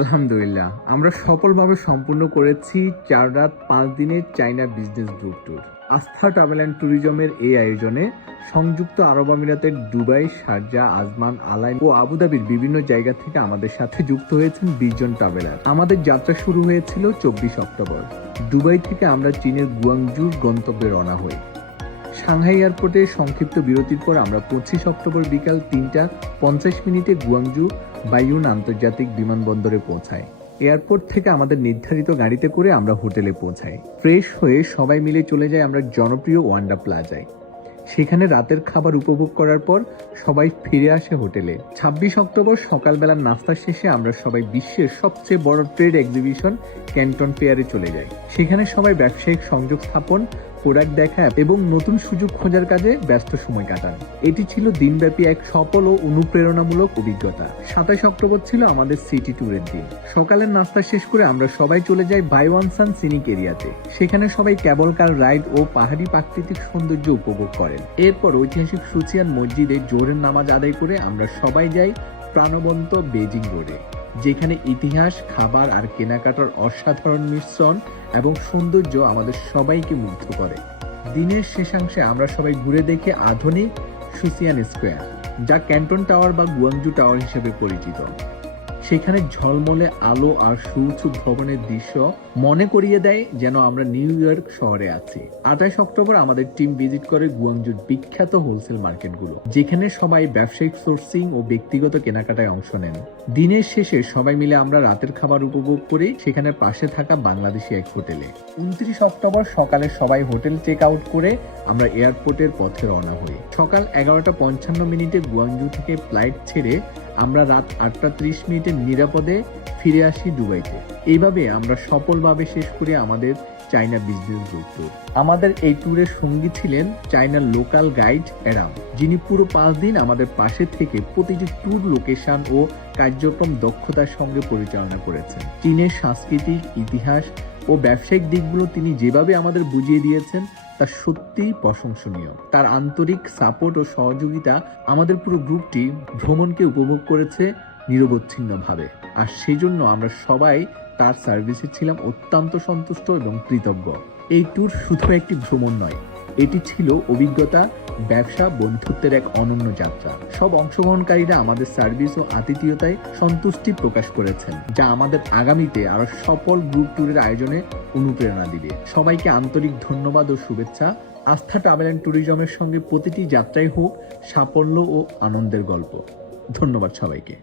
আলহামদুলিল্লাহ, আমরা সফলভাবে সম্পূর্ণ করেছি 4 রাত 5 দিনের চায়না বিজনেস গ্রুপ ট্যুর। আস্থা ট্রাভেল অ্যান্ড ট্যুরিজমের এই আয়োজনে সংযুক্ত আরব আমিরাতের দুবাই, শারজাহ, আজমান, আলাইন ও আবুধাবির বিভিন্ন জায়গা থেকে আমাদের সাথে যুক্ত হয়েছেন 20 জন ট্রাভেলার। আমাদের যাত্রা শুরু হয়েছিল 24 অক্টোবর। দুবাই থেকে আমরা চীনের গুয়াংজুর গন্তব্যে রওনা হই। সাংহাই এয়ারপোর্টে সংক্ষিপ্ত বিরতির পর আমরা 25 অক্টোবর বিকাল 3টা 50 গুয়াংজু বাইয়ুন আন্তর্জাতিক বিমানবন্দরে পৌঁছাই। এয়ারপোর্ট থেকে আমাদের নির্ধারিত গাড়িতে করে আমরা হোটেলে পৌঁছাই। ফ্রেশ হয়ে সবাই মিলে চলে যাই আমরা জনপ্রিয় ওয়ান্ডা প্লাজায়। সেখানে রাতের খাবার উপভোগ করার পর সবাই ফিরে আসে হোটেলে। 26 অক্টোবর সকালবেলার নাস্তা শেষে আমরা সবাই বিশ্বের সবচেয়ে বড় ট্রেড এক্সিবিশন ক্যান্টন ফেয়ারে চলে যাই। সেখানে সবাই ব্যবসায়িক সংযোগ স্থাপন, প্রোডাক্ট দেখা এবং নতুন সুযোগ খোঁজার কাজে ব্যস্ত সময় কাটান। এটি ছিল দিনব্যাপী এক সফল ও অনুপ্রেরণামূলক অভিজ্ঞতা। 27 অক্টোবর ছিল আমাদের সিটি ট্যুরের দিন। সকালের নাস্তা শেষ করে আমরা সবাই চলে যাই বাইওয়ানসান সিনিক এরিয়াতে। সেখানে সবাই ক্যাবল কার রাইড ও পাহাড়ি প্রাকৃতিক সৌন্দর্য উপভোগ করেন। এরপর ঐতিহাসিক সুচিয়ান মসজিদে জোহরের নামাজ আদায় করে আমরা সবাই যাই প্রাণবন্ত বেজিং রোডে, যেখানে ইতিহাস, খাবার আর কেনাকাটার অসাধারণ মিশ্রণ এবং সৌন্দর্য আমাদের সবাইকে মুগ্ধ করে। দিনের শেষাংশে আমরা সবাই ঘুরে দেখে আধুনিক সুসিয়ান স্কোয়ার, যা ক্যান্টন টাওয়ার বা গুয়াংজু টাওয়ার হিসেবে পরিচিত। সেখানে ঝলমলে আলো আর সুউচ্চ ভবনের দৃশ্য মনে করিয়ে দেয় যেন আমরা নিউ ইয়র্ক শহরে আছি। 28 অক্টোবর আমাদের টিম ভিজিট করে গুয়াংজুর বিখ্যাত হোলসেল মার্কেটগুলো, যেখানে সবাই ব্যবসায়িক সোর্সিং ও ব্যক্তিগত কেনাকাটায় অংশ নেন। দিনের শেষে সবাই মিলে আমরা রাতের খাবার উপভোগ করি সেখানে পাশে থাকা বাংলাদেশি এক হোটেলে। 29 অক্টোবর সকালে সবাই হোটেল চেক আউট করে আমরা এয়ারপোর্টের পথে রওনা হই। সকাল 11টা 55 গুয়াংজু থেকে ফ্লাইট ছেড়ে আমরা রাত 8টা 30 নিরাপদে ফিরে আসি দুবাইতে। এইভাবে আমরা সফলভাবে শেষ করি আমাদের চায়না বিজনেস গ্রুপ ট্যুর। আমাদের এই ট্যুরের সঙ্গী ছিলেন চায়নার লোকাল গাইড এরাম, যিনি পুরো 5 দিন আমাদের পাশে থেকে প্রতিটি ট্যুর লোকেশন ও কার্যক্রম দক্ষতার সঙ্গে পরিচালনা করেছেন। চীনের সাংস্কৃতিক, ইতিহাস ও ব্যবসায়িক দিকগুলো তিনি যেভাবে আমাদের বুঝিয়ে দিয়েছেন তা সত্যিই প্রশংসনীয়। তার আন্তরিক সাপোর্ট ও সহযোগিতা আমাদের পুরো গ্রুপটি ভ্রমণকে উপভোগ করেছে নিরবচ্ছিন্নভাবে, আর সেই জন্য আমরা সবাই তার সার্ভিসে ছিলাম অত্যন্ত সন্তুষ্ট এবং কৃতজ্ঞ। এই ট্যুর শুধু একটি ভ্রমণ নয়, এটি ছিল অভিজ্ঞতা, ব্যবসা, বন্ধুত্বের এক অনন্য যাত্রা। সব অংশগ্রহণকারীরা আমাদের সার্ভিস ও আতিথেয়তায় সন্তুষ্টি প্রকাশ করেছেন, যা আমাদের আগামীতে আরো সফল গ্রুপ ট্যুরের আয়োজনে অনুপ্রেরণা দিবে। সবাইকে আন্তরিক ধন্যবাদ ও শুভেচ্ছা। আস্থা ট্রাভেল অ্যান্ড ট্যুরিজমের সঙ্গে প্রতিটি যাত্রাই হোক সাফল্য ও আনন্দের গল্প। ধন্যবাদ সবাইকে।